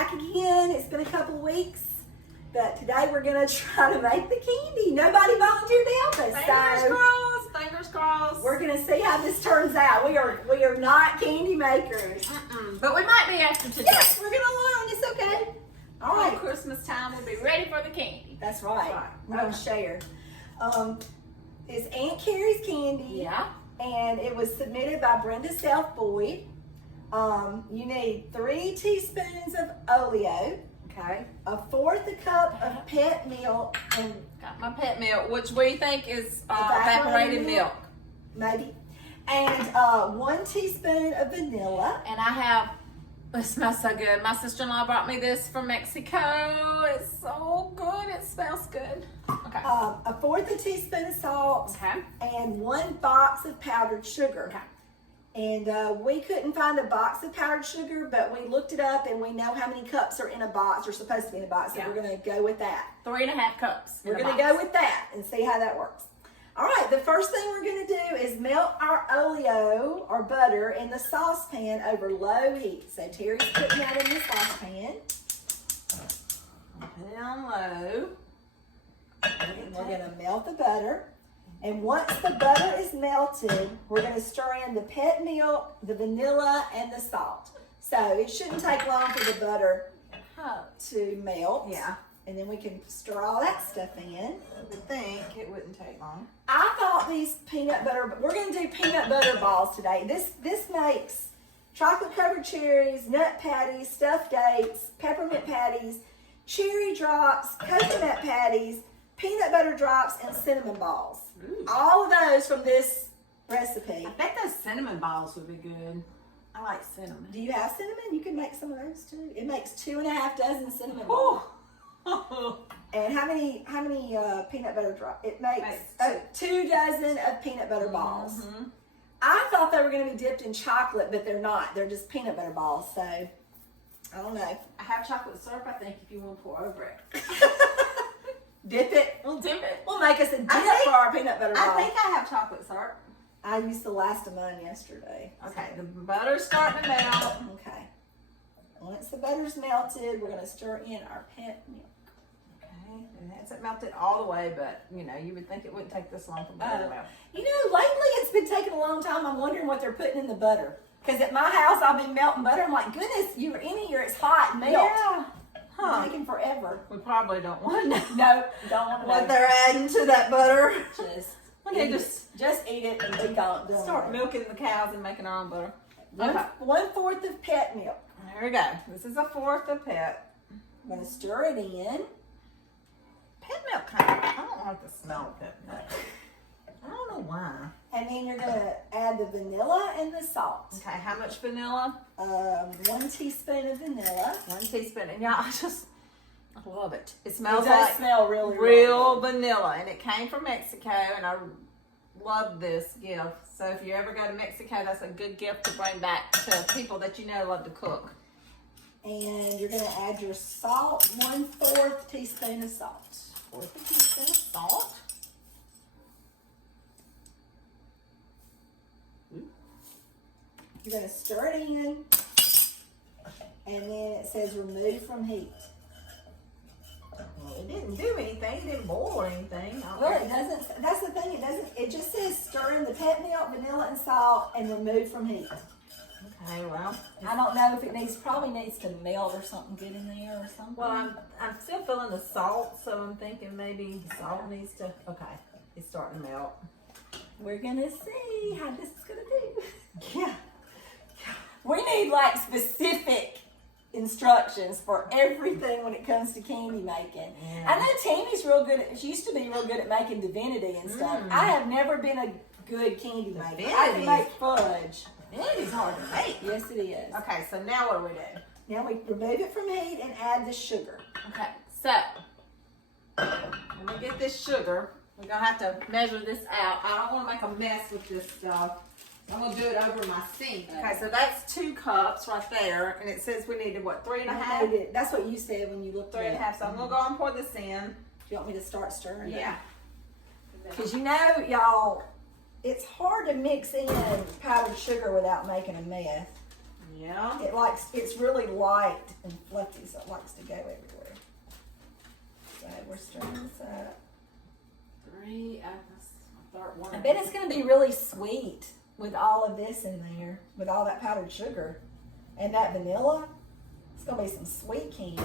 back again. It's been a couple weeks, but today we're gonna try to make the candy. Nobody volunteered to help us. Fingers crossed, fingers crossed. We're gonna see how this turns out. We are not candy makers. But we might be after today. Yes, we're gonna learn. It's okay. All right. Christmas time, we'll be ready for the candy. That's right. Right. We're gonna share. It's Aunt Carrie's candy. Yeah. And it was submitted by Brenda Self Boyd. You need 3 teaspoons of oleo, Okay. a 1/4 cup of pet milk, and Got my pet milk, which we think is Evaporated evaporated milk. maybe, and 1 teaspoon of vanilla. And I have, it smells so good. My sister-in-law brought me this from Mexico. It's so good. It smells good. Okay. A 1/4 teaspoon of salt, Okay. and 1 box of powdered sugar. Okay. And we couldn't find a box of powdered sugar, but we looked it up and we know how many cups are in a box, or supposed to be in a box, so Yeah. we're gonna go with that. 3.5 cups. We're gonna go with that and see how that works. All right, the first thing we're gonna do is melt our oleo or butter in the saucepan over low heat. So Terry's putting that in the saucepan. Put it on low. And we're gonna melt the butter. And once the butter is melted, we're gonna stir in the pet milk, the vanilla, and the salt. So it shouldn't take long for the butter to melt. Yeah. And then we can stir all that stuff in. I would think it wouldn't take long. I thought these peanut butter, we're gonna do peanut butter balls today. This makes chocolate covered cherries, nut patties, stuffed dates, peppermint patties, cherry drops, coconut patties, peanut butter drops, and cinnamon balls. Ooh. All of those from this recipe. I bet those cinnamon balls would be good. I like cinnamon. Do you have cinnamon? You can make some of those too. It makes 2.5 dozen cinnamon balls. And how many peanut butter drops? It makes 2 dozen of peanut butter balls. Mm-hmm. I thought they were going to be dipped in chocolate, but they're not. They're just peanut butter balls. So I don't know. I have chocolate syrup, I think, if you want to pour over it. Dip it. We'll dip it. We'll make us a dip think- for our peanut butter balls. I think I have chocolate syrup. I used the last of mine yesterday. Okay, the butter's starting to melt. Okay. Once the butter's melted, we're going to stir in our pet milk. Okay, it hasn't melted all the way, but you know, you would think it wouldn't take this long for butter to melt. You know, lately it's been taking a long time. I'm wondering what they're putting in the butter. Because at my house, I've been melting butter. I'm like, goodness, you're in here. It's hot and melt. Yeah. It's taking forever. We probably don't want to know No, don't want to what know. they're adding to that butter. Just eat it and we don't Start milking the cows and making our own butter. Okay. 1/4 of pet milk. There we go. This is 1/4 of pet. I'm going to stir it in. Pet milk I don't like the smell of pet milk. I don't know why. And then you're going to add the vanilla and the salt. Okay, how much vanilla? 1 teaspoon of vanilla. 1 teaspoon. And y'all, I love it. It smells It does like smell really real good. vanilla. And it came from Mexico, and I love this gift. So if you ever go to Mexico, that's a good gift to bring back to people that you know love to cook. And you're going to add your salt, 1/4 teaspoon of salt. 1/4 teaspoon of salt. You're going to stir it in, and then it says remove from heat. Well, it didn't do anything. It didn't boil or anything. Well, it doesn't, that's the thing, it just says stir in the pet milk, vanilla, and salt, and remove from heat. Okay, well. I don't know if it probably needs to melt or something good in there or something. Well, I'm still feeling the salt, so I'm thinking maybe the salt needs to, okay, it's starting to melt. We're going to see how this is going to do. Yeah. We need like specific instructions for everything when it comes to candy making. Yeah. I know Tammy's real good she used to be real good at making divinity and stuff. I have never been a good candy maker. I can make fudge. It is hard to make. Yes, it is. Okay, so now what do we do? Now we remove it from heat and add the sugar. Okay, so when we get this sugar, we're gonna have to measure this out. I don't want to make a mess with this stuff. I'm gonna do it over my sink. Okay, so that's 2 cups right there, and it says we needed what, 3.5? That's what you said when you looked at it. 3.5. So I'm gonna go and pour this in. Do you want me to start stirring? Yeah. Because you know, y'all, it's hard to mix in powdered sugar without making a mess. Yeah. It's really light and fluffy, so it likes to go everywhere. So we're stirring this up. 3, start one. I bet it's going to be really sweet with all of this in there, with all that powdered sugar and that vanilla. It's going to be some sweet candy.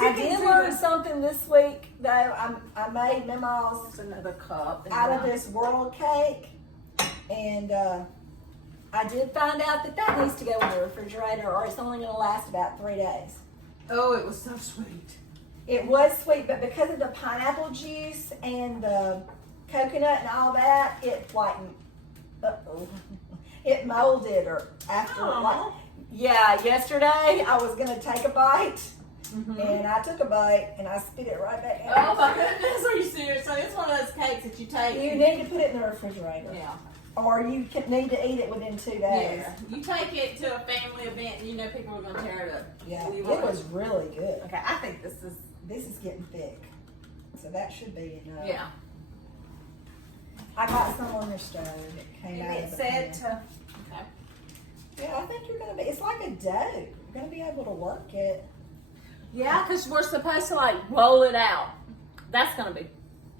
I did learn something this week, though. I made Mama's another cup out of this world cake, and I did find out that needs to go in the refrigerator, or it's only going to last about 3 days. Oh, it was so sweet. It was sweet, but because of the pineapple juice and the coconut and all that, it it molded or after yesterday I was gonna take a bite and I took a bite and I spit it right back out. Oh my goodness, are you serious? So it's one of those cakes that you take. You need to put it in the refrigerator. Yeah. Or you need to eat it within 2 days. Yeah. You take it to a family event and you know people are gonna tear it up. Yeah. It was really good. Okay, I think this is getting thick. So that should be enough. yeah. I got some on the stove that came out of It the said pan. okay. Yeah, I think you're gonna be. It's like a dough. You're gonna be able to work it. Yeah, because we're supposed to like roll it out. That's gonna be,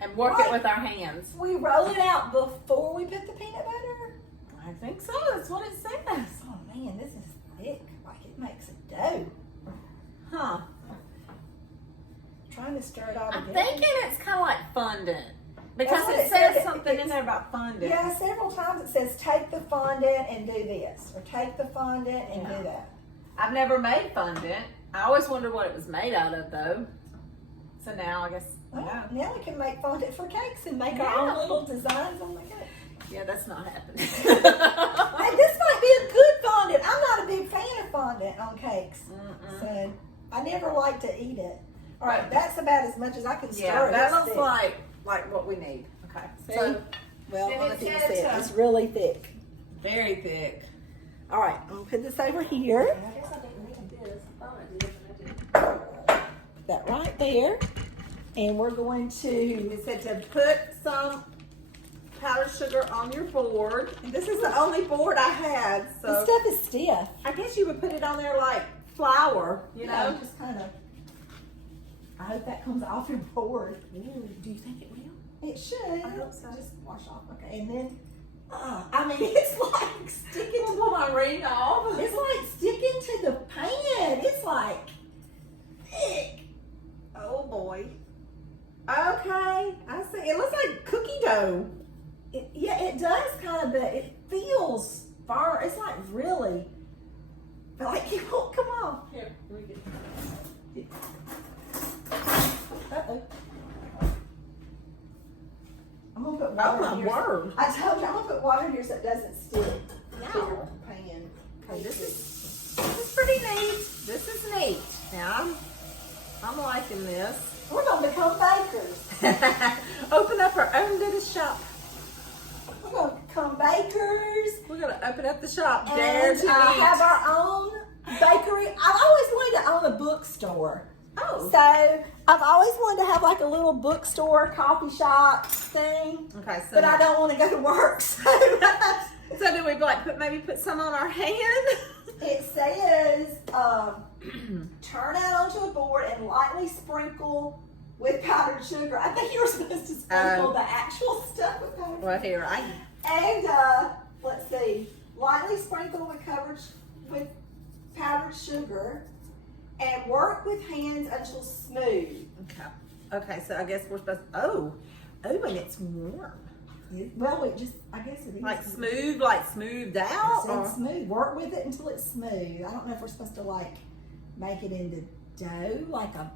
and work it with our hands. We roll it out before we put the peanut butter. I think so. That's what it says. Oh man, this is thick. Like it makes a dough. Huh. Trying to stir it all I'm together. thinking it's kind of like fondant because That's what it it said. says something in there about fondant. Yeah, several times it says take the fondant and do this, or take the fondant and Yeah. do that. I've never made fondant. I always wondered what it was made out of, though. So now I guess I Well, know. now we can make fondant for cakes and make our Yeah. own little designs on the cake. Yeah, that's not happening. Hey, this might be a good fondant. I'm not a big fan of fondant on cakes, so I never like to eat it. All right, that's about as much as I can stir. Yeah, that It's looks thick. like what we need. Okay. See? So Well, then other it people said say to- it's really thick. very thick. All right, I'm gonna put this over here. I guess I didn't need this. I thought I did, but I didn't. That right there. And we're going to, It said to put some powdered sugar on your board. And this is the only board I had, this so stuff is stiff. I guess you would put it on there like flour, you know? Just kind of, I hope that comes off your board. Ooh, do you think it will? It should. I hope so. Just wash off, okay. And then, I mean, it's like sticking I'll to, pull my ring off. it's like sticking to the pan. It's like thick. Oh boy. Okay, I see. It looks like cookie dough. Yeah, it does kind of, but it feels far. It's like really, but like it won't come off. Here, let me get Uh-oh. I'm gonna put Oh water my here. word. I told you I'm gonna put water here so it doesn't stick to your No. pan. Okay, this is pretty neat. This is neat. Now I'm liking this. We're gonna become bakers. Open up our own little shop. We're gonna become bakers. We're gonna open up the shop. Dare And to eat. have our own bakery. I've always wanted to own a bookstore. Oh. So I've always wanted to have like a little bookstore, coffee shop thing. Okay, so But I don't want to go to work. So do we like maybe put some on our hand? it says turn out onto a board and lightly sprinkle with powdered sugar. I think you were supposed to sprinkle the actual stuff with powdered sugar. Well, here And let's see, lightly sprinkle with powdered sugar and work with hands until smooth. Okay. Okay, so I guess we're supposed oh, and it's warm. Well, I guess it is. Like smoothed out? It said smooth. Work with it until it's smooth. I don't know if we're supposed to like make it into dough, like a,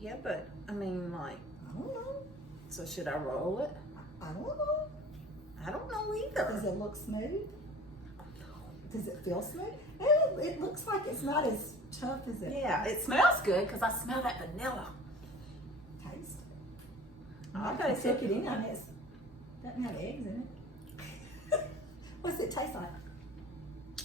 Yeah, but I mean like, I don't know. so should I roll it? I don't know. I don't know either. Does it look smooth? Does it feel smooth? It looks like it's not as tough as it Yeah, it smells good because I smell that vanilla. tastes. I'll I taste took it. it in on it. Doesn't have eggs in it. What's it taste like?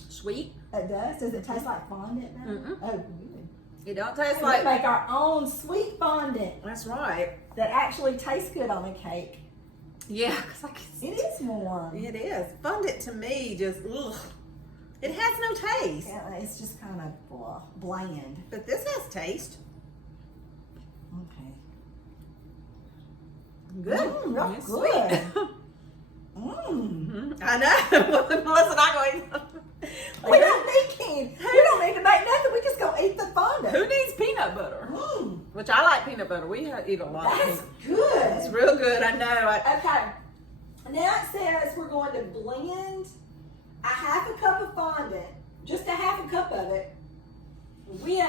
Sweet. It does. Does it taste like fondant now? Mm-mm. Oh, good. It don't taste We like. make our own sweet fondant That's right. that actually tastes good on a cake. Yeah, because I can. It is warm. It is. Fondant to me just ugh. It has no taste. Yeah, it's just kind of bland. But this has taste. Okay. Good. That's It's good. sweet. I know. Melissa and I go eat. We don't need to make nothing. We just gonna eat the fondant. Who needs peanut butter? Which I like peanut butter. We eat a lot of That's peanut. good. It's real good. I know. Okay. Now it says we're going to blend a half a cup of fondant, just a half a cup of it, with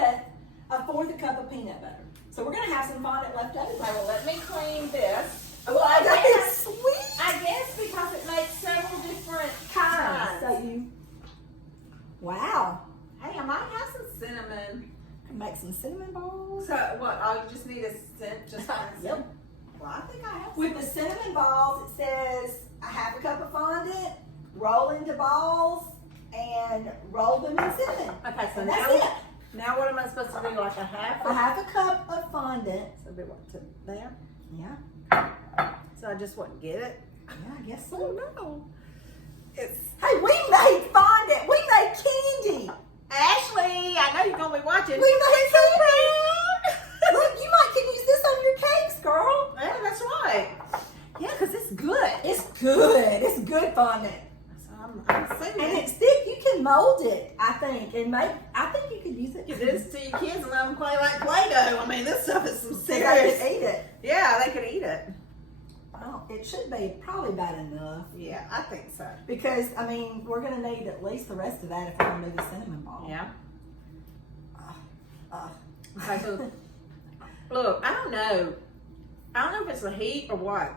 a fourth a cup of peanut butter. So we're gonna have some fondant left over. Okay, well, let me cream this. Well, that is sweet. I guess because it makes several different Kinds. kinds. So wow. Hey, I might have some cinnamon. Can make some cinnamon balls. So what? Oh, you just need a just Yep. Well, I think I have. With the cinnamon balls, it says a half a cup of fondant, roll into balls, and roll them in cinnamon. Okay, so And now, that's it. now what am I supposed to do? Like a half? A half a cup of fondant. So be what to there? Yeah. So I just wouldn't get it. Yeah, I guess Oh so. no! It's Hey, we made fondant. We made candy. Ashley. I know you're gonna be watching. We made candy. Look, you might can use this on your cakes, girl. Yeah, that's right. Yeah, because it's good. It's good. It's good fondant. So I'm assuming. And it's thick. You can mold it, I think, and make. I think you could use it. You do this to your kids and let them play like Play-Doh. I mean, this stuff is some So they serious. could eat it. Yeah, they could eat it. Well, it should be probably about enough. Yeah, I think so. Because, I mean, we're going to need at least the rest of that if we're going to do the cinnamon ball. Yeah. Uh, Okay, so look, I don't know if it's the heat or what,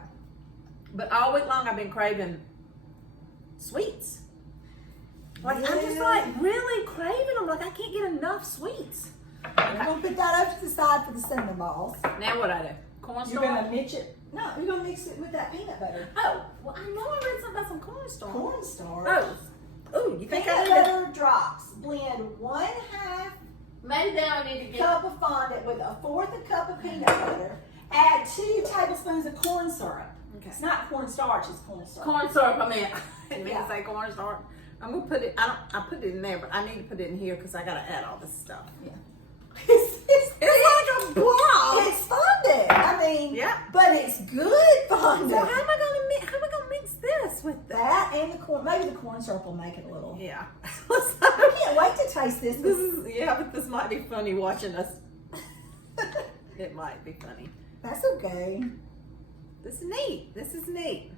but all week long I've been craving sweets. Like I'm just Yeah. like really craving them. Like I can't get enough sweets. We're going to put that over to the side for the cinnamon balls. Now what I do? You're Cornstarch. going to mix it. No, you're going to mix it with that peanut butter. Oh, well I know I read something about some cornstarch. Cornstarch. Oh, you think Peanut I need to? butter drops. Blend 1/2 Maybe now I need to get. cup of fondant with a fourth a cup of peanut butter. Add 2 tablespoons of corn syrup. Okay. It's not cornstarch, it's corn syrup. Corn syrup. I mean, I didn't mean Yeah. to say cornstarch. I'm gonna put it. I put it in there, but I need to put it in here because I gotta add all this stuff. Yeah. It's like a blob. It's fondant. I mean, Yeah. but it's good fondant. So how am I gonna mix this with That and the corn, maybe the corn syrup will make it a little. Yeah. I can't wait to taste this. This is but this might be funny watching us. It might be funny. That's okay. This is neat. This is neat.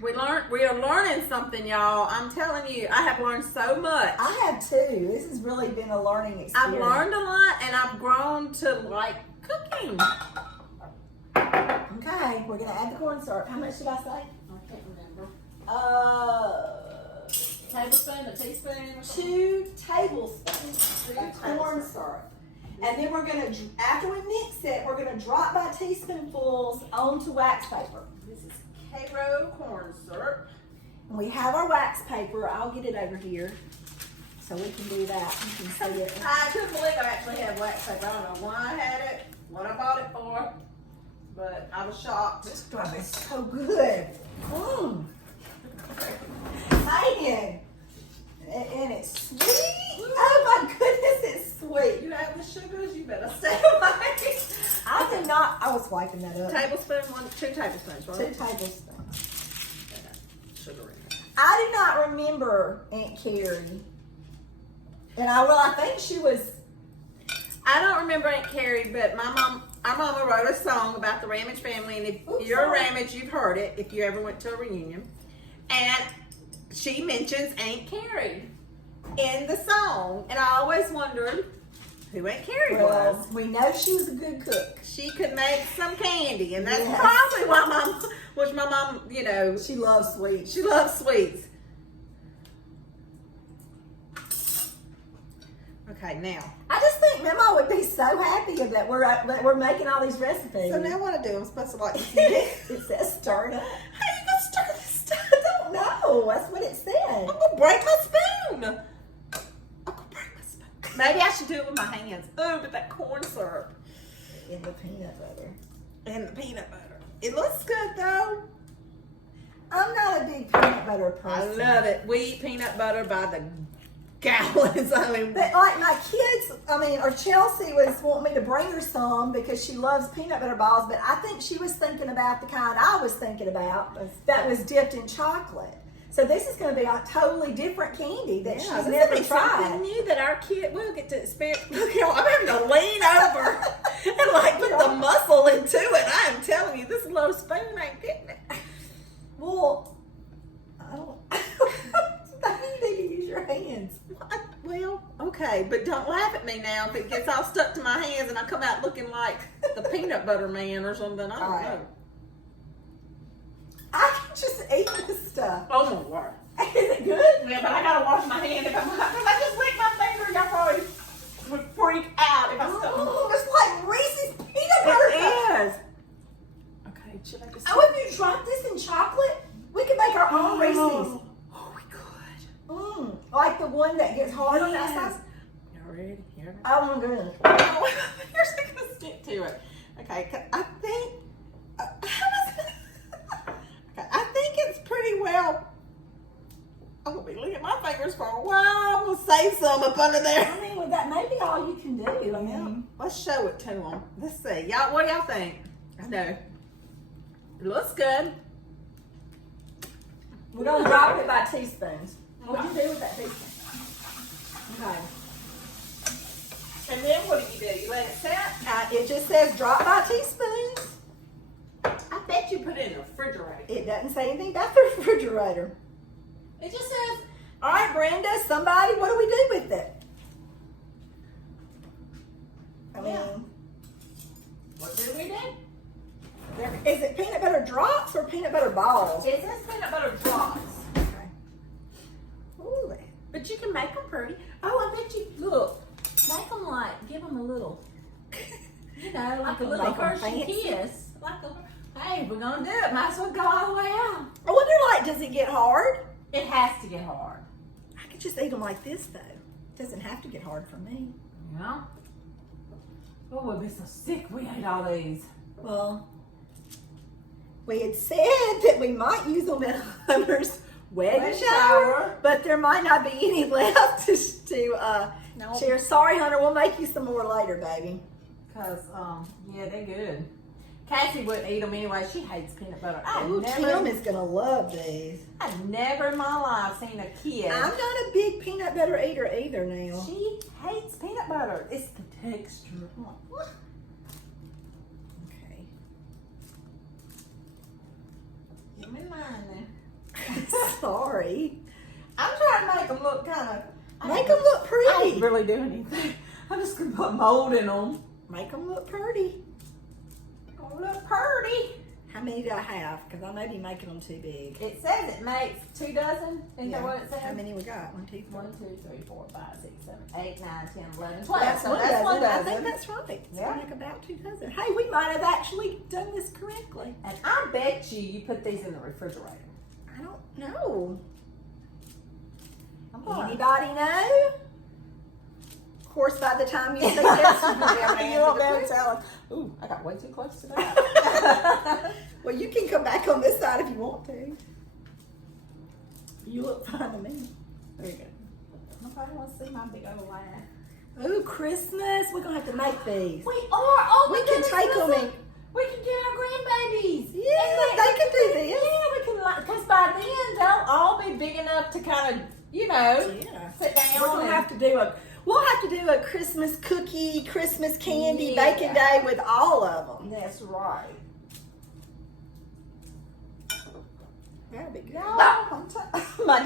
We are learning something, y'all. I'm telling you, I have learned so much. I have too. This has really been a learning experience. I've learned a lot and I've grown to like cooking. Okay, we're gonna add the corn syrup. How much did I say? I can't remember. Tablespoon, a teaspoon? 2 tablespoons Two of corn tablespoons. syrup. And then we're gonna, after we mix it, we're gonna drop by teaspoonfuls onto wax paper. This is Cairo corn syrup. And we have our wax paper. I'll get it over here so we can do that. You can see it. I couldn't believe I actually had wax paper. I don't know why I had it, what I bought it for, but I was shocked. This stuff is so good. Man. And it's sweet. Oh my goodness, it's sweet. You have the sugars, you better stay away. I did not, I was wiping that up. Tablespoon, 2 tablespoons, 2 right? tablespoons. Sugar in there. I do not remember Aunt Carrie. And I think she was. I don't remember Aunt Carrie, but our mama wrote a song about the Ramage family, and if you're a Ramage, you've heard it if you ever went to a reunion. And she mentions Aunt Carrie in the song, and I always wondered who Aunt Carrie was. We know she was a good cook. She could make some candy, and that's Yes. probably why my mom, She loves sweets. she loves sweets. Okay, now. I just think Mama would be so happy that we're making all these recipes. So now what I do? I'm supposed to like. It says stir it up. How you gonna stir this stuff? I don't know. That's what it said. I'm gonna break my spoon. I'm gonna break my spoon. Maybe I should do it with my hands. Oh, but that corn syrup In the peanut butter. and the peanut butter. It looks good though. I'm not a big peanut butter person. I love it. We eat peanut butter by the gallons. I mean, But like my kids, or Chelsea was wanting me to bring her some because she loves peanut butter balls, but I think she was thinking about the kind I was thinking about that was dipped in chocolate. So this is going to be a totally different candy that she's never tried. Something new that our kid will get to experience. Look, I'm having to lean over and like put the muscle into it. I am telling you, this little spoon ain't getting it. Well, I don't. You need to use your hands. Well, okay, but don't laugh at me now if it gets all stuck to my hands and I come out looking like the peanut butter man or something. I don't know. I can just eat this stuff. Oh my word. Is it good? Yeah, but I gotta wash my hand. If I just lick my finger, y'all probably would freak out if I stuck. Oh, it's like Reese's peanut butter. It is. Okay, should I just... Oh, if you drop this in chocolate, we can make our own Reese's. Oh, we could. Like the one that gets hard on that side. Y'all ready? Here. Oh my goodness. Oh, you're still gonna stick to it. Okay, I think... I think it's pretty well. I'm gonna be looking at my fingers for a while. I'm gonna save some up under there. I mean, well, that may be all you can do. I mean, let's show it to them. Let's see, y'all. What do y'all think? I know it looks good. we're gonna drop it by teaspoons. What do you do with that teaspoon? Okay. And then what do? You let it sit? It just says drop by teaspoons. I bet you put it in the refrigerator. It doesn't say anything about the refrigerator. It just says. All right, Brenda, somebody, what do we do with it? I mean, What do we do? is it peanut butter drops or peanut butter balls? It says peanut butter drops. Okay. Ooh, But you can make them pretty. Oh, I bet you, look, make them like, give them a little, like a little Make 'em Hershey fancy. kiss. Hey, we're going to do it. Might as well go all the way out. I wonder, does it get hard? It has to get hard. I could just eat them like this, though. It doesn't have to get hard for me. Yeah. Oh, we'd be so sick we ate all these. Well, we had said that we might use them at Hunter's wedding shower, but there might not be any left to share. Sorry, Hunter, we'll make you some more later, baby. Because, yeah, they're good. Cassie wouldn't eat them anyway. She hates peanut butter. Tim is going to love these. I've never in my life seen a kid. I'm not a big peanut butter eater either now. She hates peanut butter. It's the texture. I'm like, what? Okay. Give me mine then. Sorry. I'm trying to make them look kind of... Make them look I pretty. don't really do anything. I'm just going to put mold in them. Make them look pretty. Oh, look pretty. How many do I have? Because I may be making them too big. It says it makes 2 dozen. Isn't that what it says? How many we got? 1, 2, 3. 1, 2, 3, 4, 5, 6, 7, 8, 9, 10, 11, 12. That's So one that's dozen. 1 I dozen. think that's right. It's Yeah. like about 2 dozen. Hey, we might have actually done this correctly. And I bet you put these in the refrigerator. I don't know. Anybody Anybody know? Of course, by the time you see this, you'll be able to You won't be able to answer tell. Ooh, I got way too close to that. the Well, you can come back on this side if you want to. You look fine to me. Very good. Nobody wants to see my big old laugh. Ooh, Christmas. We're going to have to make these. We are. Oh, We can take them and... We can get our grandbabies. Yeah, they can do this. Yeah, we can. Because by then they'll all be big enough to kind of, Yeah. sit down. We're going to have to do we'll have to do a Christmas cookie, Christmas candy, baking day with all of them. That's right. That'd be good. No, my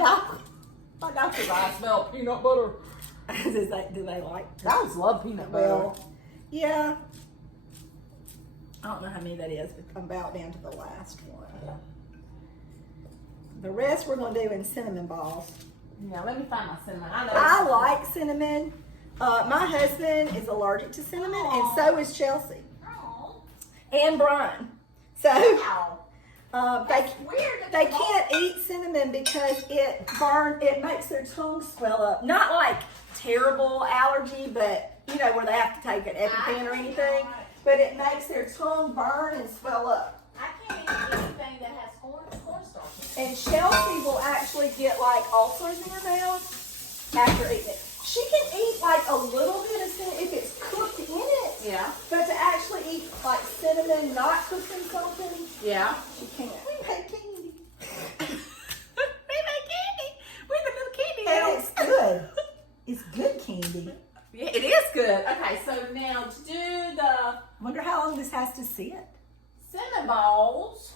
doctor's eyes smell peanut butter. do they like Dogs love peanut butter. Well, yeah. I don't know how many that is, but I'm about down to the last one. The rest we're going to do in cinnamon balls. Yeah, let me find my cinnamon. I like cinnamon. My husband is allergic to cinnamon, and so is Chelsea and Brian. So they can't eat cinnamon because it makes their tongue swell up. Not like terrible allergy, but where they have to take an EpiPen or anything. But it makes their tongue burn and swell up. I can't eat anything that has cornstarch in it. And Chelsea will actually get like ulcers in her mouth after eating it. She can eat like a little bit of cinnamon if it's cooked in it. Yeah. But to actually eat like cinnamon not cooked in something, Yeah. she can't. We make candy. We make candy. We're the little candy And elves. it's good. It's good candy. Yeah, it is good. Okay, so now to do the Wonder how long this has to sit. cinnamon balls.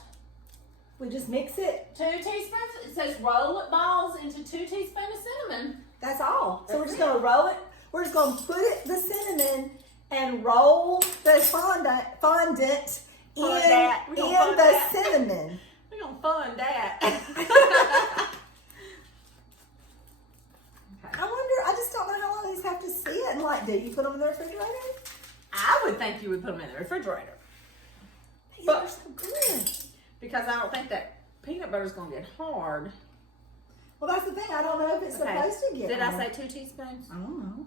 We just mix it. 2 teaspoons. It says roll it balls into 2 teaspoons of cinnamon. That's all. So we're That's just going to roll it. We're just going to put it, the cinnamon, and roll the fondant in that. We're gonna fund the that. cinnamon. We're gonna fund that. I wonder, I just don't know how long these have to sit. And like, do you put them in the refrigerator? I would think you would put them in the refrigerator These But- are so good. because I don't think that peanut butter is gonna get hard. Well, that's the thing. I don't know if it's Okay. supposed to get Did I hard. say 2 teaspoons? I don't know.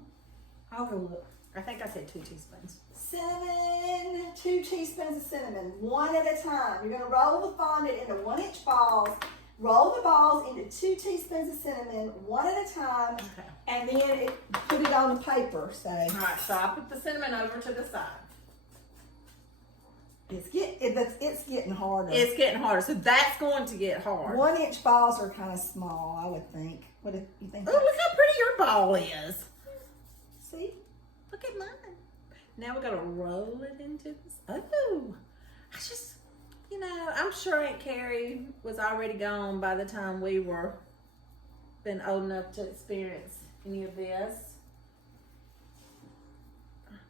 I'll go look. I think I said 2 teaspoons. Cinnamon, 2 teaspoons of cinnamon, one at a time. You're gonna roll the fondant into 1-inch balls. Roll the balls into 2 teaspoons of cinnamon, one at a time, Okay. and then put it on the paper. So All right. So I put the cinnamon over to the side. it's getting harder. It's getting harder, so that's going to get hard. 1-inch balls are kind of small, I would think. What do you think? Oh, look how pretty your ball is. See? Look at mine. Now we're gonna roll it into this. Oh, I just, I'm sure Aunt Carrie was already gone by the time we were been old enough to experience any of this.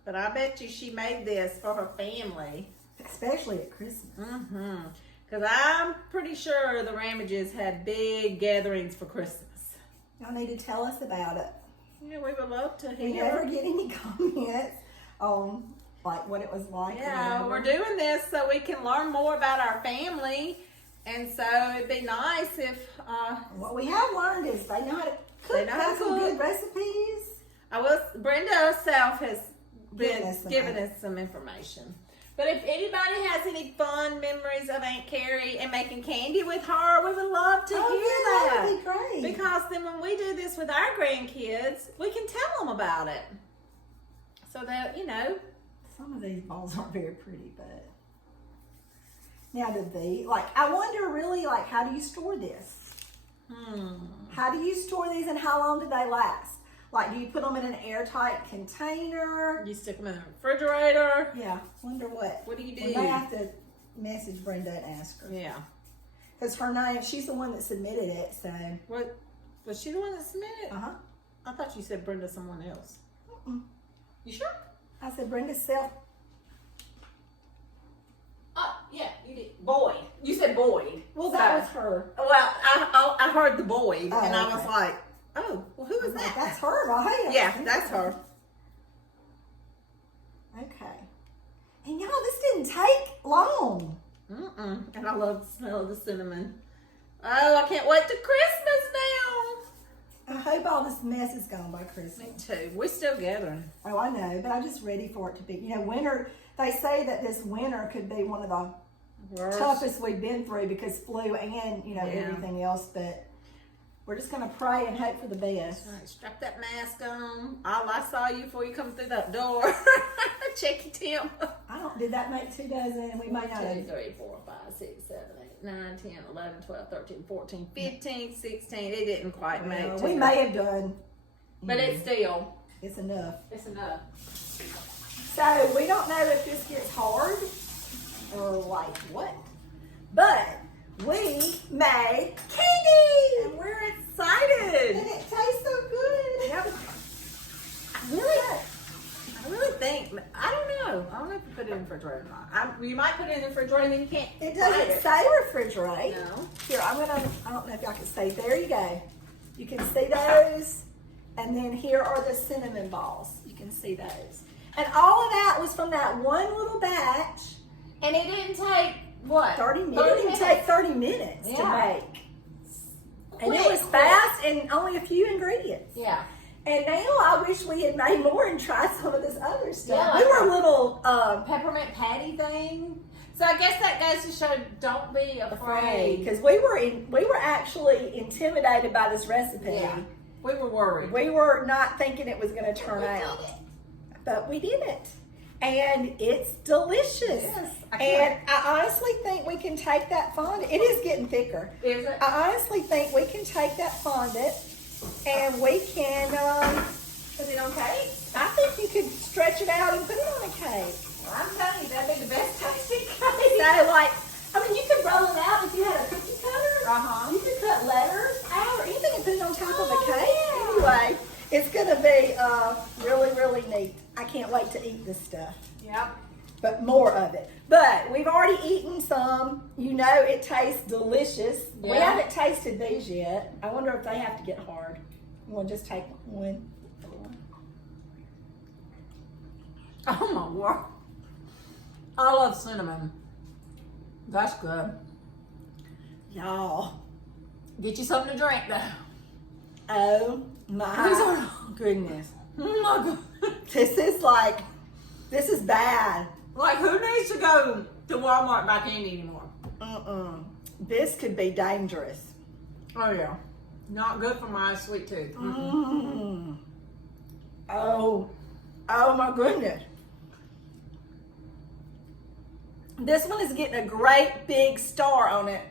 But I bet you she made this for her family. Especially at Christmas. Mm-hmm. Because I'm pretty sure the Ramages had big gatherings for Christmas. Y'all need to tell us about it. Yeah, we would love to We hear. never get any comments on like what it was like. Yeah, we're doing this so we can learn more about our family, and so it'd be nice if What we have learned is they know how to cook. They know how to Got some cook. good recipes. Brenda Self has Giving been us some giving us some information. But if anybody has any fun memories of Aunt Carrie and making candy with her, we would love to hear that that. would be great. Because then when we do this with our grandkids, we can tell them about it. So that, Some of these balls aren't very pretty, but now I wonder really like how do you store this? How do you store these and how long do they last? Like, do you put them in an airtight container? You stick them in the refrigerator. Yeah, wonder what. What do you do? We may have to message Brenda and ask her. Yeah. Because her name, she's the one that submitted it, so. What? Was she the one that submitted? Uh-huh. I thought you said Brenda someone else. Mm-mm. You sure? I said Brenda Self. Oh, yeah, you did. Boyd. You said Boyd. Well, that was her. Well, I heard the Boyd, Oh, and I was okay. like, oh, well, who is Like, that? that's her, right? Yeah, that's her. Okay. And y'all, this didn't take long. Mm-mm. And I love the smell of the cinnamon. Oh, I can't wait to Christmas now. I hope all this mess is gone by Christmas. Me too. We're still gathering. Oh, I know, but I'm just ready for it to be. Winter, they say that this winter could be one of the Worst. toughest we've been through because flu and, Yeah. everything else, but we're just going to pray and hope for the best. All right, strap that mask on. I saw you before you come through that door. Check your temp. Did that make 2 dozen? And we may 1, not 2, have. 3, 4, 5, 6, 7, 8, 9, 10, 11, 12, 13, 14, 15, 16. It didn't quite make Well, 2. we may have done. But it's still, It's enough. it's enough. So we don't know if this gets hard or like what, but we made candy And we're excited. and it tastes so good. Yep. I really think, I don't know if you put it in the refrigerator or not. You might put it in the refrigerator and then you can't. It hide doesn't say refrigerate. No. Here, I don't know if y'all can see. There you go. You can see those. And then here are the cinnamon balls. You can see those. And all of that was from that one little batch. And it didn't take, what? 30 minutes. It didn't take 30 minutes to Yeah. make. And it was Quick. fast and only a few ingredients. Yeah. And now I wish we had made more and tried some of this other stuff. Yeah, We were a little peppermint patty thing. So I guess that goes to show, don't be afraid. because we were actually intimidated by this recipe. Yeah, we were worried. We were not thinking it was going to turn out, but we did it, and it's delicious. Yes, And I honestly think we can take that fondant. It is getting thicker. Is it? I honestly think we can take that fondant and we can Put it on cake? I think you could stretch it out and put it on a cake. Well, I'm telling you, that'd be the best tasting cake. So like, I mean, you could roll it out if you had a cookie cutter. Uh-huh. You could cut letters out or anything and put it on top of a cake. Yeah. Anyway, it's gonna be really, really neat. I can't wait to eat this stuff. Yep. But more of it. But we've already eaten some. You know it tastes delicious. We Yeah. haven't tasted these yet. I wonder if they have to get hard. You want to just take one? Oh my word. I love cinnamon. That's good. Y'all. Get you something to drink though. Oh my goodness. Oh my God. This is bad. Like, who needs to go to Walmart and buy candy anymore? This could be dangerous. Oh yeah. Not good for my sweet tooth. Oh my goodness. This one is getting a great big star on it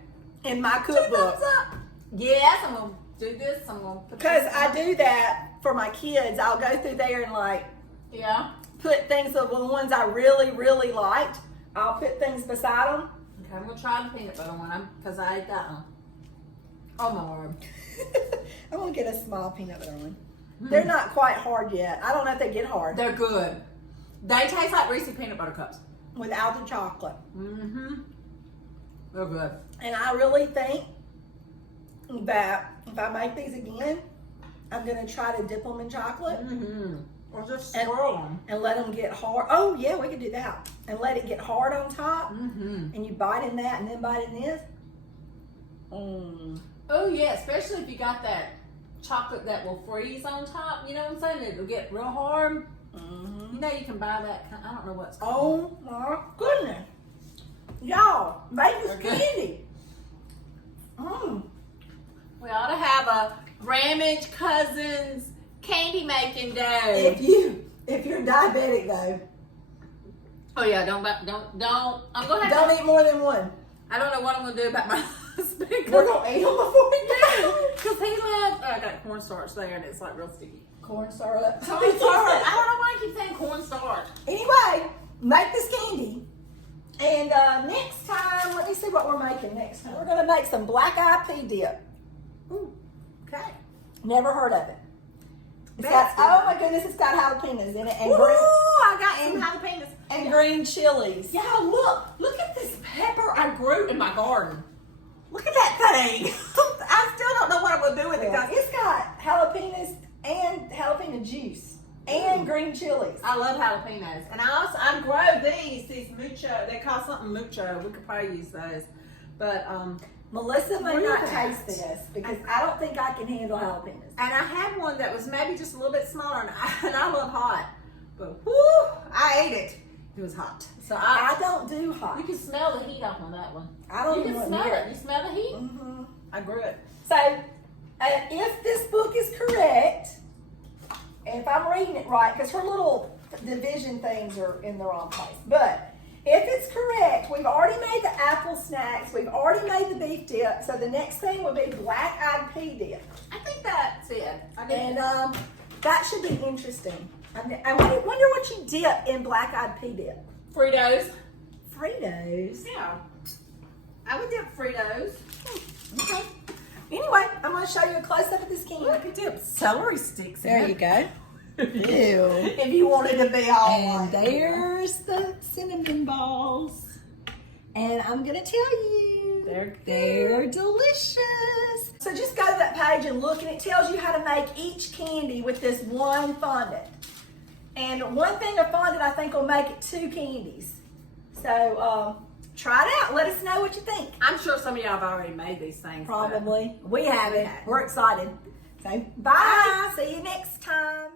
in my cookbook. Thumbs up. Yes, I'm gonna do this. I'm gonna put Because this I on. do that for my kids. I'll go through there and like Yeah. put things of the ones I really, really liked. I'll put things beside them. Okay, I'm gonna try the peanut butter one because I ate that one. Oh my word. I'm gonna get a small peanut butter one. They're not quite hard yet. I don't know if they get hard They're good. They taste like Reese's peanut butter cups. without the chocolate. They're good. And I really think that if I make these again, I'm gonna try to dip them in chocolate Or just And- swirl them. and let them get hard. Oh yeah, we could do that. And let it get hard on top. And you bite in that and then bite in this. Oh yeah, especially if you got that chocolate that will freeze on top. You know what I'm saying? It'll get real hard. You know you can buy that. I don't know what's called. Oh my goodness. Y'all, make this Okay. candy. We ought to have a Ramage Cousins candy making day. If you're diabetic though, Oh yeah, don't. I'm gonna have don't eat more than one. I don't know what I'm gonna do about my husband. We're gonna eat them before we do. Because he left. I got cornstarch there and it's like real sticky. Cornstarch. Cornstarch. I don't know why I keep saying cornstarch. Anyway, make this candy. And next time, let me see what we're making next time. We're gonna make some black-eyed pea dip. Ooh, okay. Never heard of it. It's That's got, good. oh my goodness, it's got jalapenos in it and Ooh, green, I got some jalapenos. and green chilies. Y'all look at this pepper I grew in my garden. Look at that thing. I still don't know what I'm gonna do with it. Yeah, 'Cause it's got jalapenos and jalapeno juice and green chilies. I love jalapenos, and I grow these mucho. They call something mucho. We could probably use those, but Melissa may Look not at that. taste this because I don't think I can handle jalapenos. and I had one that was maybe just a little bit smaller, and I love hot, but whoo, I ate it. It was hot, so I don't do you hot. can smell the heat off on that one. I don't You even can want smell near it. You smell the heat? Mm-hmm. I grew it. So, if this book is correct, and if I'm reading it right, because her little division things are in the wrong place, but if it's correct, we've already made the apple snacks, we've already made the beef dip, so the next thing would be black-eyed pea dip. I think that's it. And that should be interesting. I wonder what you dip in black-eyed pea dip. Fritos. Fritos? Yeah. I would dip Fritos. Okay. Anyway, I'm going to show you a close-up of this candy. Look, you dip celery sticks in There it. you go. Ew. If you wanted to be all And like there's the cinnamon balls. And I'm going to tell you, they're delicious. So just go to that page and look, and it tells you how to make each candy with this one fondant. And one thing of fondant I think will make it 2 candies. So try it out. Let us know what you think. I'm sure some of y'all have already made these things. Probably. We haven't. We're excited. Say bye. See you next time.